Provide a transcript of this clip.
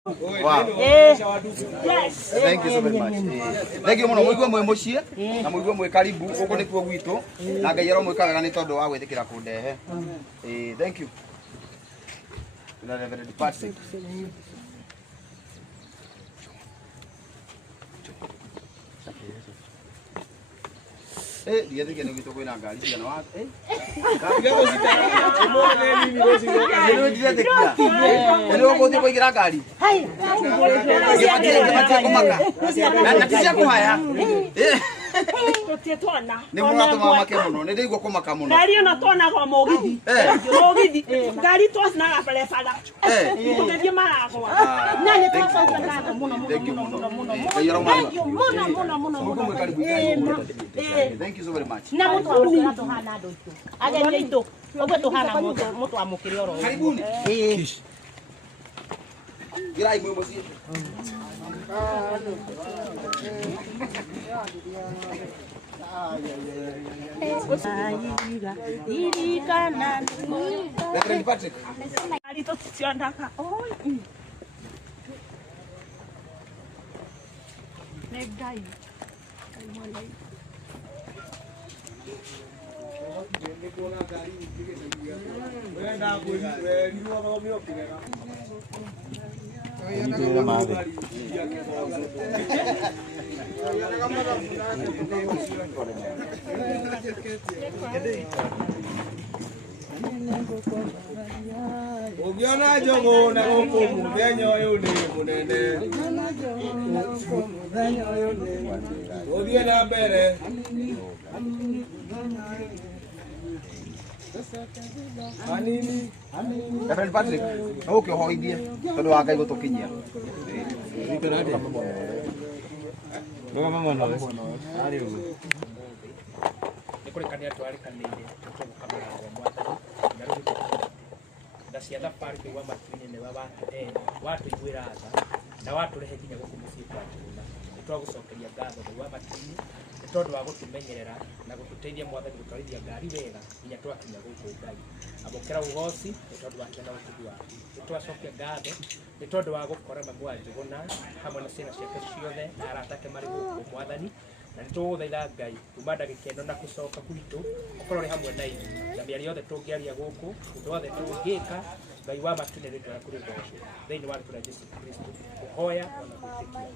Wow. Yes. Thank you so very much. Thank you muno muigwe mwe mucie na muigwe mwe karibu uko ni kuo gwitu na Ngai aro mwika wega ni tondu wa gwithikira kundehe. Thank you. Na Reverend Patrick. Dia tu kena gitu kau nak gali dia nak. Dia tu sita. Semua ni ni rosi. Dia tu dia. Kalau kau tu kau kira gali. Hai. Dia mati aku makan. Nanti siapa haya? Ni mwana tu mama kemono. Ni dia gua kau makan mono. Gali na tu nak kau mogidi. Mogidi. Gali tu nak apa le fala. Kau dia mana kau? Nani tu kau nak mono mono mono. Mono. Thank you so very much. Na mtu amukira to hana ndo tu. Aga ni ndo. Ogo to hana mtu amukira ro. Karibuni. Gira imu mosi. Reverend Patrick. Alito tsiandaka. Oh. Negai. Ukiona jogo na huko mdenyo yule munene. Ukiona na mbere. Reverend Patrick, okay hoidie. Tondu wa Ngai gutukinyia. Ngoga mama no. Ari ugu. Nikurikania twarikanire tukamera wa mwathani na rugutu ndaciatha party wa matwini ne baba watu igwira tha na watu rehe kinya guku mucii kwa tuna nitwagucokeria ngatho wa matwini tondu wa gutumenyerera na gututeithia mwathani gutwarithia ngari wega kinya twakinya guku Ngai abokera ugoci tondu wa kenda gutugua nitwacokia ngatho tondu wa gukora magwa njuguna hamwe na ciana ciake ciothe na aratake mari guku mwathani na nituthaitha Ngai kuma ndagika ino na gucoka gwitu ukorwo ri hamwe na ithuĩ na mĩario yothe tũngĩaria gũkũ ũndũ wothe tũngĩka Ngai wa matũne rĩtwa rĩaku rĩgocwo thĩinĩ wa rĩtwa rĩa Jesũ Kristo kũhoya ona gwĩtĩkia.